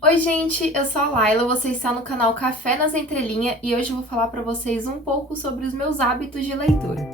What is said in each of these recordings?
Oi, gente, eu sou a Laila, você está no canal Café nas Entrelinhas e hoje eu vou falar para vocês um pouco sobre os meus hábitos de leitura.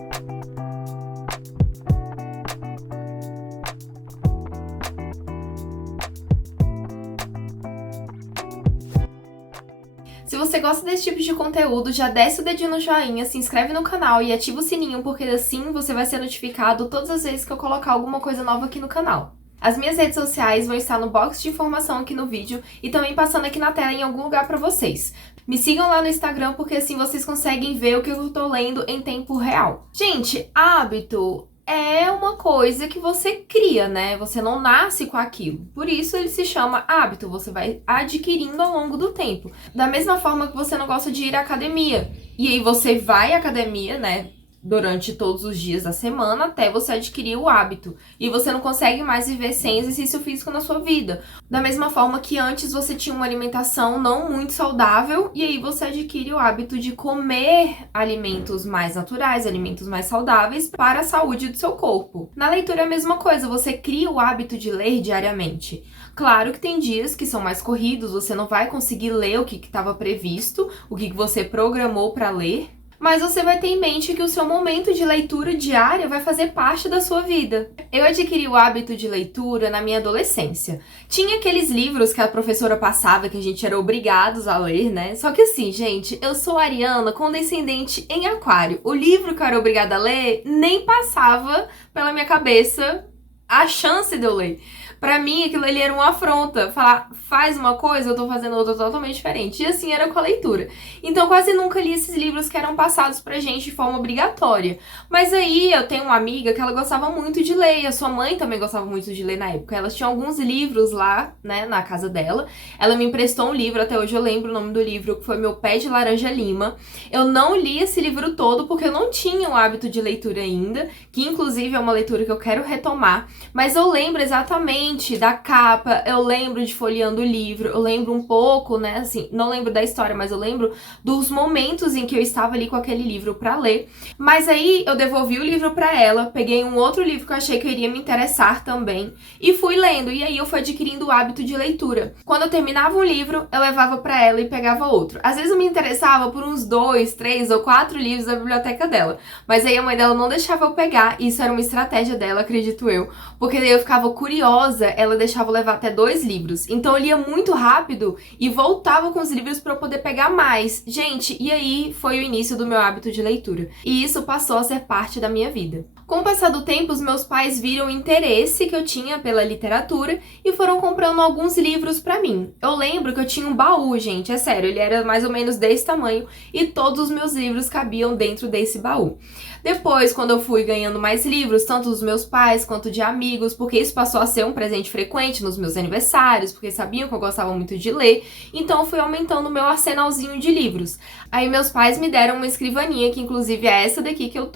Se você gosta desse tipo de conteúdo, já desce o dedinho no joinha, se inscreve no canal e ativa o sininho, porque assim você vai ser notificado todas as vezes que eu colocar alguma coisa nova aqui no canal. As minhas redes sociais vão estar no box de informação aqui no vídeo e também passando aqui na tela em algum lugar para vocês. Me sigam lá no Instagram porque assim vocês conseguem ver o que eu tô lendo em tempo real. Gente, hábito é uma coisa que você cria, né? Você não nasce com aquilo. Por isso ele se chama hábito, você vai adquirindo ao longo do tempo. Da mesma forma que você não gosta de ir à academia. E aí você vai à academia, né? Durante todos os dias da semana até você adquirir o hábito. E você não consegue mais viver sem exercício físico na sua vida. Da mesma forma que antes você tinha uma alimentação não muito saudável e aí você adquire o hábito de comer alimentos mais naturais, alimentos mais saudáveis para a saúde do seu corpo. Na leitura é a mesma coisa, você cria o hábito de ler diariamente. Claro que tem dias que são mais corridos, você não vai conseguir ler o que estava previsto, o que você programou para ler. Mas você vai ter em mente que o seu momento de leitura diária vai fazer parte da sua vida. Eu adquiri o hábito de leitura na minha adolescência. Tinha aqueles livros que a professora passava que a gente era obrigados a ler, né? Só que assim, gente, eu sou ariana com descendente em aquário. O livro que eu era obrigada a ler nem passava pela minha cabeça a chance de eu ler. Pra mim, aquilo ali era uma afronta. Falar, faz uma coisa, eu tô fazendo outra totalmente diferente. E assim era com a leitura. Então, quase nunca li esses livros que eram passados pra gente de forma obrigatória. Mas aí, eu tenho uma amiga que ela gostava muito de ler. E a sua mãe também gostava muito de ler na época. Elas tinham alguns livros lá, né, na casa dela. Ela me emprestou um livro, até hoje eu lembro o nome do livro, que foi Meu Pé de Laranja Lima. Eu não li esse livro todo, porque eu não tinha o hábito de leitura ainda. Que, inclusive, é uma leitura que eu quero retomar. Mas eu lembro exatamente da capa, eu lembro de folheando o livro, eu lembro um pouco, né, assim, não lembro da história, mas eu lembro dos momentos em que eu estava ali com aquele livro pra ler. Mas aí eu devolvi o livro pra ela, peguei um outro livro que eu achei que iria me interessar também e fui lendo, e aí eu fui adquirindo o hábito de leitura. Quando eu terminava um livro, eu levava pra ela e pegava outro. Às vezes eu me interessava por uns 2, 3 ou 4 livros da biblioteca dela, mas aí a mãe dela não deixava eu pegar, e isso era uma estratégia dela, acredito eu, porque daí eu ficava curiosa, ela deixava eu levar até 2 livros. Então eu lia muito rápido e voltava com os livros para eu poder pegar mais. Gente, e aí foi o início do meu hábito de leitura. E isso passou a ser parte da minha vida. Com o passar do tempo, os meus pais viram o interesse que eu tinha pela literatura e foram comprando alguns livros pra mim. Eu lembro que eu tinha um baú, gente, é sério, ele era mais ou menos desse tamanho e todos os meus livros cabiam dentro desse baú. Depois, quando eu fui ganhando mais livros, tanto dos meus pais quanto de amigos, porque isso passou a ser um presente frequente nos meus aniversários, porque sabiam que eu gostava muito de ler, então eu fui aumentando o meu arsenalzinho de livros. Aí meus pais me deram uma escrivaninha, que inclusive é essa daqui que eu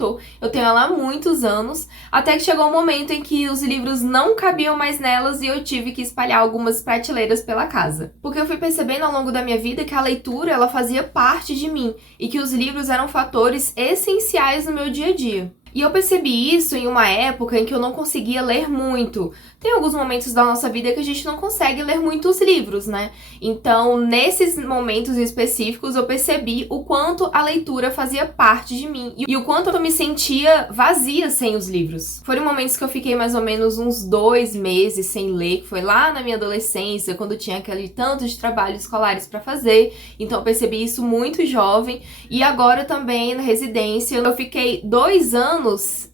tenho ela há muitos anos, até que chegou um momento em que os livros não cabiam mais nelas e eu tive que espalhar algumas prateleiras pela casa. Porque eu fui percebendo ao longo da minha vida que a leitura, ela fazia parte de mim e que os livros eram fatores essenciais no meu dia a dia. E eu percebi isso em uma época em que eu não conseguia ler muito. Tem alguns momentos da nossa vida que a gente não consegue ler muitos livros, né? Então, nesses momentos específicos, eu percebi o quanto a leitura fazia parte de mim e o quanto eu me sentia vazia sem os livros. Foram momentos que eu fiquei mais ou menos uns 2 meses sem ler, que foi lá na minha adolescência, quando tinha aquele tanto de trabalhos escolares para fazer. Então, eu percebi isso muito jovem. E agora também, na residência, eu fiquei 2 anos.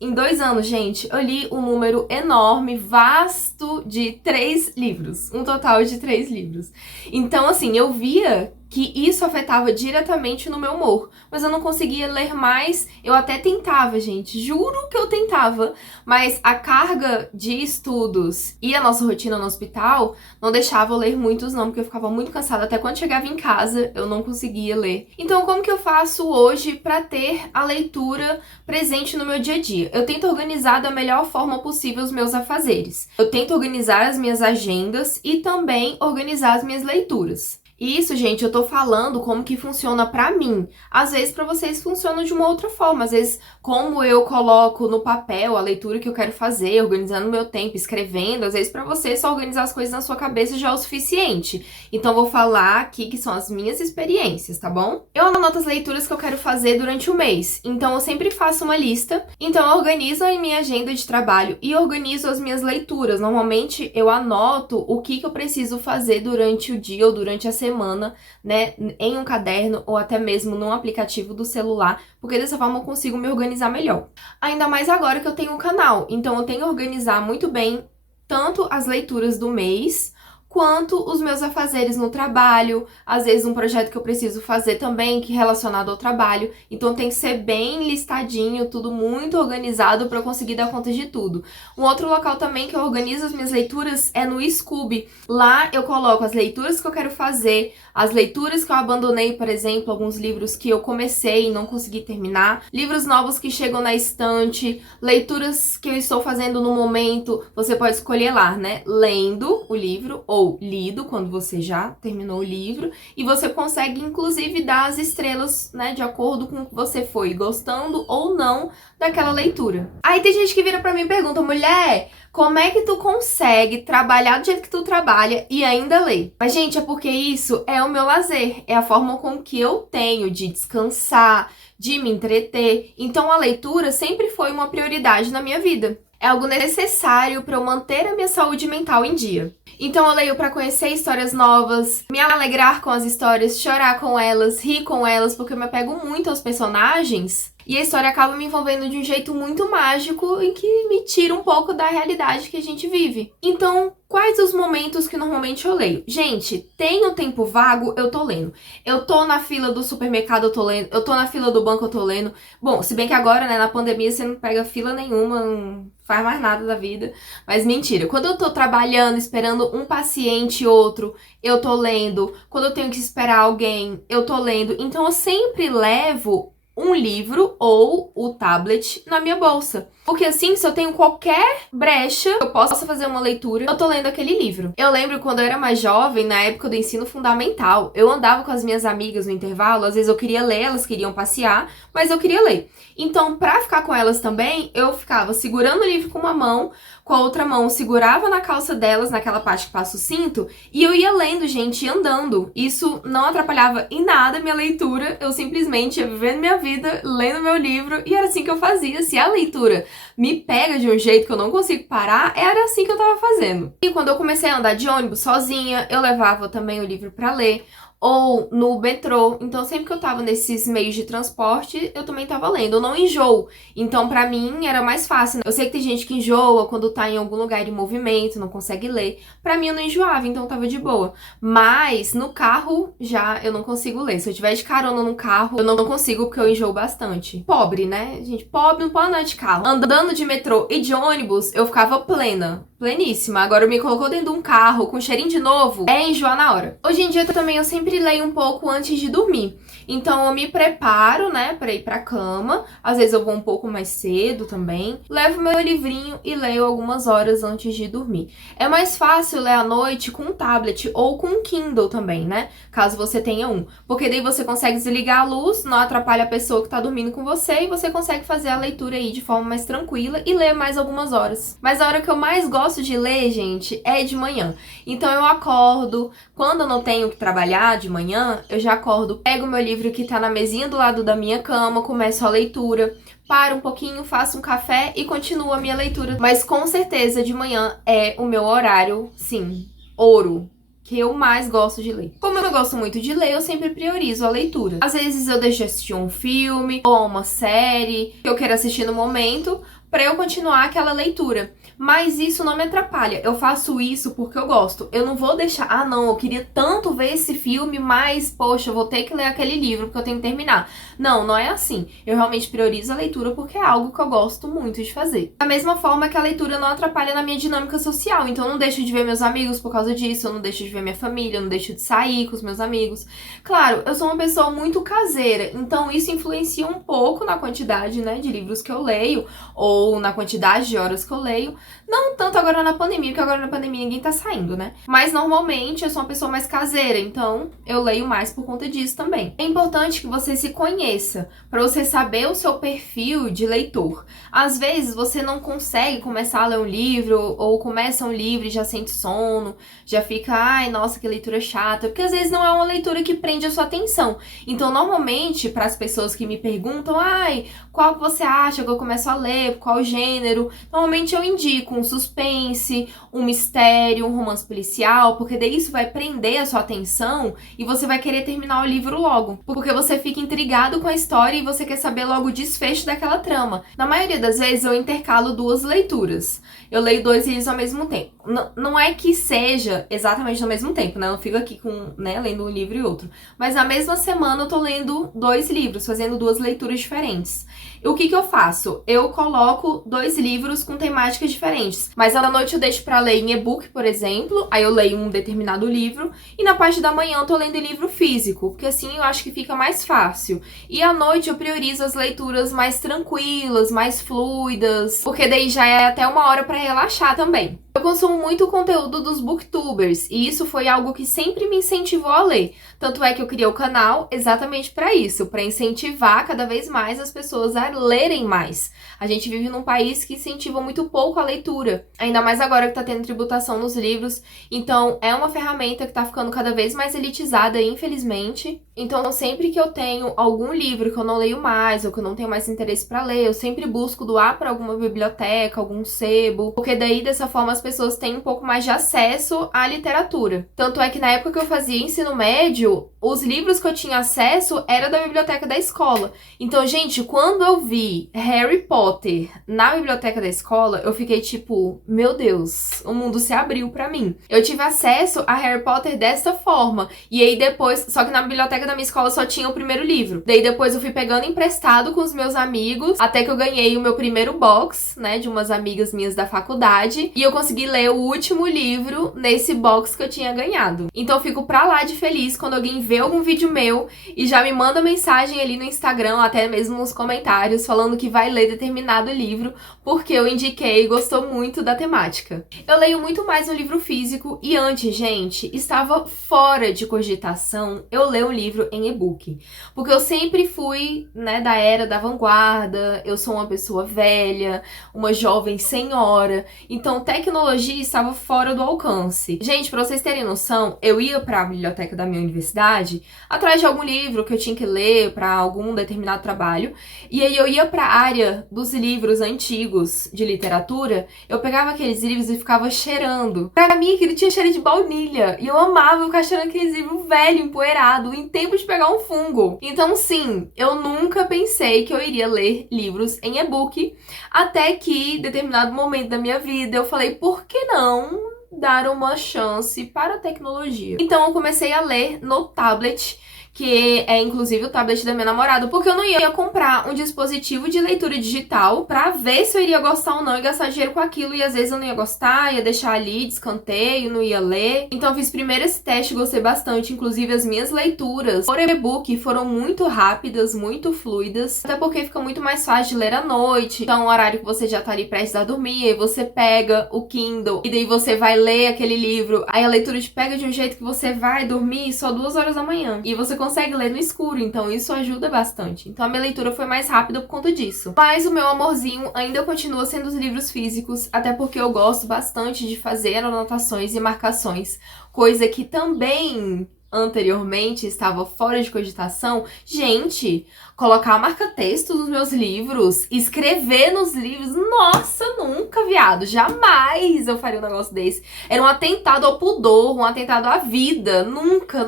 Em 2 anos, gente, eu li um número enorme, vasto de 3 livros. Um total de 3 livros. Então, assim, eu via que isso afetava diretamente no meu humor, mas eu não conseguia ler mais. Eu até tentava, gente, juro que eu tentava, mas a carga de estudos e a nossa rotina no hospital não deixava eu ler muitos não, porque eu ficava muito cansada. Até quando chegava em casa, eu não conseguia ler. Então, como que eu faço hoje para ter a leitura presente no meu dia a dia? Eu tento organizar da melhor forma possível os meus afazeres. Eu tento organizar as minhas agendas e também organizar as minhas leituras. Isso, gente, eu tô falando como que funciona pra mim. Às vezes pra vocês funciona de uma outra forma. Às vezes, como eu coloco no papel a leitura que eu quero fazer, organizando meu tempo, escrevendo, às vezes pra você só organizar as coisas na sua cabeça já é o suficiente. Então eu vou falar aqui que são as minhas experiências, tá bom? Eu anoto as leituras que eu quero fazer durante o mês. Então eu sempre faço uma lista. Então eu organizo a minha agenda de trabalho e organizo as minhas leituras. Normalmente eu anoto o que eu preciso fazer durante o dia ou durante a semana, né, em um caderno ou até mesmo num aplicativo do celular, porque dessa forma eu consigo me organizar melhor. Ainda mais agora que eu tenho um canal, então eu tenho que organizar muito bem tanto as leituras do mês, quanto os meus afazeres no trabalho, às vezes um projeto que eu preciso fazer também, que é relacionado ao trabalho, então tem que ser bem listadinho, tudo muito organizado para eu conseguir dar conta de tudo. Um outro local também que eu organizo as minhas leituras é no Scoob. Lá eu coloco as leituras que eu quero fazer, as leituras que eu abandonei, por exemplo, alguns livros que eu comecei e não consegui terminar, livros novos que chegam na estante, leituras que eu estou fazendo no momento, você pode escolher lá, né? Lendo o livro ou lido, quando você já terminou o livro, e você consegue, inclusive, dar as estrelas, né, de acordo com o que você foi gostando ou não daquela leitura. Aí tem gente que vira pra mim e pergunta, mulher, como é que tu consegue trabalhar do jeito que tu trabalha e ainda ler? Mas, gente, é porque isso é o meu lazer, é a forma com que eu tenho de descansar, de me entreter. Então, a leitura sempre foi uma prioridade na minha vida. É algo necessário para eu manter a minha saúde mental em dia. Então eu leio para conhecer histórias novas, me alegrar com as histórias, chorar com elas, rir com elas, porque eu me apego muito aos personagens. E a história acaba me envolvendo de um jeito muito mágico e que me tira um pouco da realidade que a gente vive. Então, quais os momentos que normalmente eu leio? Gente, tem um tempo vago, eu tô lendo. Eu tô na fila do supermercado, eu tô lendo. Eu tô na fila do banco, eu tô lendo. Bom, se bem que agora, né, na pandemia, você não pega fila nenhuma, não faz mais nada da vida. Mas mentira, quando eu tô trabalhando, esperando um paciente, outro, eu tô lendo. Quando eu tenho que esperar alguém, eu tô lendo. Então eu sempre levo um livro ou o tablet na minha bolsa. Porque assim, se eu tenho qualquer brecha, eu posso fazer uma leitura, eu tô lendo aquele livro. Eu lembro quando eu era mais jovem, na época do ensino fundamental, eu andava com as minhas amigas no intervalo, às vezes eu queria ler, elas queriam passear, mas eu queria ler. Então, pra ficar com elas também, eu ficava segurando o livro com uma mão, com a outra mão segurava na calça delas, naquela parte que passa o cinto, e eu ia lendo, gente, andando. Isso não atrapalhava em nada a minha leitura, eu simplesmente ia vivendo minha vida, lendo meu livro, e era assim que eu fazia. Se a leitura me pega de um jeito que eu não consigo parar, era assim que eu tava fazendo. E quando eu comecei a andar de ônibus sozinha, eu levava também o livro pra ler, ou no metrô. Então, sempre que eu tava nesses meios de transporte, eu também tava lendo. Eu não enjoo. Então, pra mim, era mais fácil. Eu sei que tem gente que enjoa quando tá em algum lugar de movimento, não consegue ler. Pra mim, eu não enjoava, então tava de boa. Mas, no carro, já eu não consigo ler. Se eu tiver de carona no carro, eu não consigo porque eu enjoo bastante. Pobre, né? Gente, pobre não pode andar de carro. Andando de metrô e de ônibus, eu ficava plena. Pleníssima. Agora me colocou dentro de um carro com cheirinho de novo, é enjoar na hora. Hoje em dia também eu sempre leio um pouco antes de dormir. Então eu me preparo, né, pra ir pra cama. Às vezes eu vou um pouco mais cedo também. Levo meu livrinho e leio algumas horas antes de dormir. É mais fácil ler à noite com um tablet ou com um Kindle também, né? Caso você tenha um. Porque daí você consegue desligar a luz, não atrapalha a pessoa que tá dormindo com você e você consegue fazer a leitura aí de forma mais tranquila e ler mais algumas horas. Mas a hora que eu mais gosto de ler, gente, é de manhã. Então eu acordo, quando eu não tenho que trabalhar de manhã, eu já acordo, pego meu livro que tá na mesinha do lado da minha cama, começo a leitura, paro um pouquinho, faço um café e continuo a minha leitura. Mas com certeza de manhã é o meu horário, sim, ouro, que eu mais gosto de ler. Como eu gosto muito de ler, eu sempre priorizo a leitura. Às vezes eu deixo de assistir um filme ou uma série que eu quero assistir no momento para eu continuar aquela leitura. Mas isso não me atrapalha. Eu faço isso porque eu gosto. Eu não vou deixar, ah não, eu queria tanto ver esse filme, mas poxa, eu vou ter que ler aquele livro porque eu tenho que terminar. Não, não é assim. Eu realmente priorizo a leitura porque é algo que eu gosto muito de fazer. Da mesma forma que a leitura não atrapalha na minha dinâmica social. Então eu não deixo de ver meus amigos por causa disso, eu não deixo de ver minha família, eu não deixo de sair com os meus amigos. Claro, eu sou uma pessoa muito caseira, então isso influencia um pouco na quantidade, né, de livros que eu leio ou ou na quantidade de horas que eu leio. Não tanto agora na pandemia, porque agora na pandemia ninguém tá saindo, né? Mas normalmente eu sou uma pessoa mais caseira, então eu leio mais por conta disso também. É importante que você se conheça, para você saber o seu perfil de leitor. Às vezes você não consegue começar a ler um livro, ou começa um livro e já sente sono, já fica, ai, nossa, que leitura chata, porque às vezes não é uma leitura que prende a sua atenção. Então, normalmente, para as pessoas que me perguntam, ai, qual que você acha que eu começo a ler, qual gênero, normalmente eu indico um suspense, um mistério, um romance policial, porque daí isso vai prender a sua atenção e você vai querer terminar o livro logo, porque você fica intrigado com a história e você quer saber logo o desfecho daquela trama. Na maioria das vezes eu intercalo duas leituras. Eu leio 2 livros ao mesmo tempo. Não é que seja exatamente no mesmo tempo, né? Eu não fico aqui lendo um livro e outro. Mas na mesma semana eu tô lendo 2 livros, fazendo 2 leituras diferentes. E o que eu faço? Eu coloco 2 livros com temáticas diferentes. Mas à noite eu deixo pra ler em e-book, por exemplo. Aí eu leio um determinado livro. E na parte da manhã eu tô lendo livro físico. Porque assim eu acho que fica mais fácil. E à noite eu priorizo as leituras mais tranquilas, mais fluidas. Porque daí já é até 1 hora pra relaxar também. Eu consumo muito o conteúdo dos booktubers e isso foi algo que sempre me incentivou a ler. Tanto é que eu criei o canal exatamente para isso, para incentivar cada vez mais as pessoas a lerem mais. A gente vive num país que incentiva muito pouco a leitura, ainda mais agora que tá tendo tributação nos livros. Então é uma ferramenta que tá ficando cada vez mais elitizada, infelizmente. Então sempre que eu tenho algum livro que eu não leio mais ou que eu não tenho mais interesse para ler, eu sempre busco doar para alguma biblioteca, algum sebo, porque daí dessa forma as pessoas têm um pouco mais de acesso à literatura. Tanto é que na época que eu fazia ensino médio, os livros que eu tinha acesso era da biblioteca da escola. Então, gente, quando eu vi Harry Potter na biblioteca da escola, eu fiquei tipo, meu Deus, o mundo se abriu pra mim. Eu tive acesso a Harry Potter dessa forma. E aí depois, só que na biblioteca da minha escola só tinha o primeiro livro. Daí depois eu fui pegando emprestado com os meus amigos, até que eu ganhei o meu primeiro box, né, de umas amigas minhas da faculdade. E eu consegui ler o último livro nesse box que eu tinha ganhado. Então eu fico pra lá de feliz quando alguém vê algum vídeo meu e já me manda mensagem ali no Instagram, até mesmo nos comentários, falando que vai ler determinado livro porque eu indiquei e gostou muito da temática. Eu leio muito mais um livro físico e antes, gente, estava fora de cogitação eu ler um livro em e-book. Porque eu sempre fui, né, da era da vanguarda, eu sou uma pessoa velha, uma jovem senhora, então tecnologia estava fora do alcance. Gente, pra vocês terem noção, eu ia pra biblioteca da minha universidade atrás de algum livro que eu tinha que ler pra algum determinado trabalho, e aí eu ia pra área dos livros antigos de literatura, eu pegava aqueles livros e ficava cheirando. Pra mim, aquilo tinha cheiro de baunilha, e eu amava ficar cheirando aqueles livros velho, empoeirado, em tempo de pegar um fungo. Então, sim, eu nunca pensei que eu iria ler livros em e-book, até que, em determinado momento da minha vida, eu falei, por que não dar uma chance para a tecnologia? Então eu comecei a ler no tablet, que é inclusive o tablet da minha namorada, porque eu não ia comprar um dispositivo de leitura digital pra ver se eu iria gostar ou não e gastar dinheiro com aquilo, e às vezes eu não ia gostar, ia deixar ali de escanteio, não ia ler. Então eu fiz primeiro esse teste, gostei bastante, inclusive as minhas leituras por e-book foram muito rápidas, muito fluidas, até porque fica muito mais fácil de ler à noite, então é um horário que você já tá ali prestes a dormir, aí você pega o Kindle e daí você vai ler aquele livro, aí a leitura te pega de um jeito que você vai dormir só 2 horas da manhã, e você consegue ler no escuro, então isso ajuda bastante. Então a minha leitura foi mais rápida por conta disso. Mas o meu amorzinho ainda continua sendo os livros físicos, até porque eu gosto bastante de fazer anotações e marcações, coisa que também anteriormente estava fora de cogitação. Gente, colocar marca-texto nos meus livros, escrever nos livros, nossa, nunca, viado, jamais eu faria um negócio desse. Era um atentado ao pudor, um atentado à vida, nunca,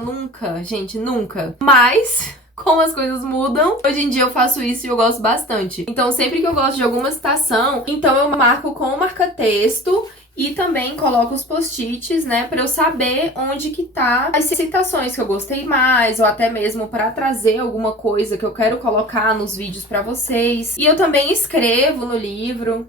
gente, nunca. Mas como as coisas mudam, hoje em dia eu faço isso e eu gosto bastante. Então sempre que eu gosto de alguma citação, então eu marco com o marca-texto. E também coloco os post-its, né, pra eu saber onde que tá as citações que eu gostei mais, ou até mesmo pra trazer alguma coisa que eu quero colocar nos vídeos pra vocês. E eu também escrevo no livro.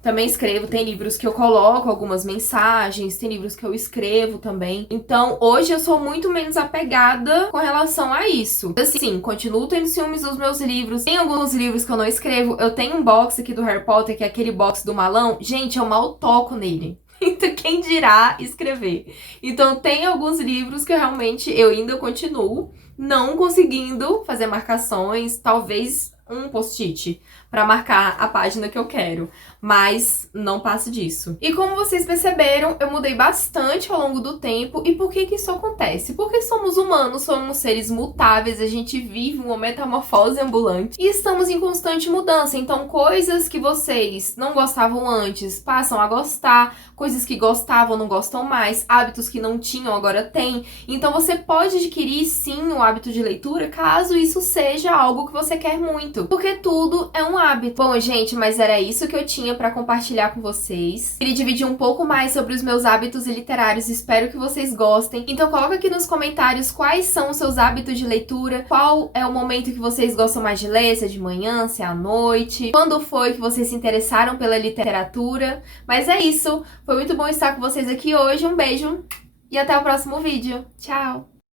Também escrevo, tem livros que eu coloco algumas mensagens, tem livros que eu escrevo também. Então, hoje eu sou muito menos apegada com relação a isso. Assim, continuo tendo ciúmes dos meus livros. Tem alguns livros que eu não escrevo. Eu tenho um box aqui do Harry Potter, que é aquele box do malão. Gente, eu mal toco nele. Então, quem dirá escrever? Então, tem alguns livros que eu ainda continuo não conseguindo fazer marcações, talvez um post-it pra marcar a página que eu quero, mas não passo disso. E como vocês perceberam, eu mudei bastante ao longo do tempo. E por que que isso acontece? Porque somos humanos, somos seres mutáveis, a gente vive uma metamorfose ambulante e estamos em constante mudança. Então, coisas que vocês não gostavam antes passam a gostar, coisas que gostavam não gostam mais, hábitos que não tinham agora têm. Então, você pode adquirir sim o hábito de leitura caso isso seja algo que você quer muito, porque tudo é um hábito. Bom, gente, mas era isso que eu tinha pra compartilhar com vocês. Queria dividir um pouco mais sobre os meus hábitos literários, espero que vocês gostem. Então coloca aqui nos comentários quais são os seus hábitos de leitura, qual é o momento que vocês gostam mais de ler, se é de manhã, se é à noite, quando foi que vocês se interessaram pela literatura. Mas é isso, foi muito bom estar com vocês aqui hoje, um beijo e até o próximo vídeo. Tchau!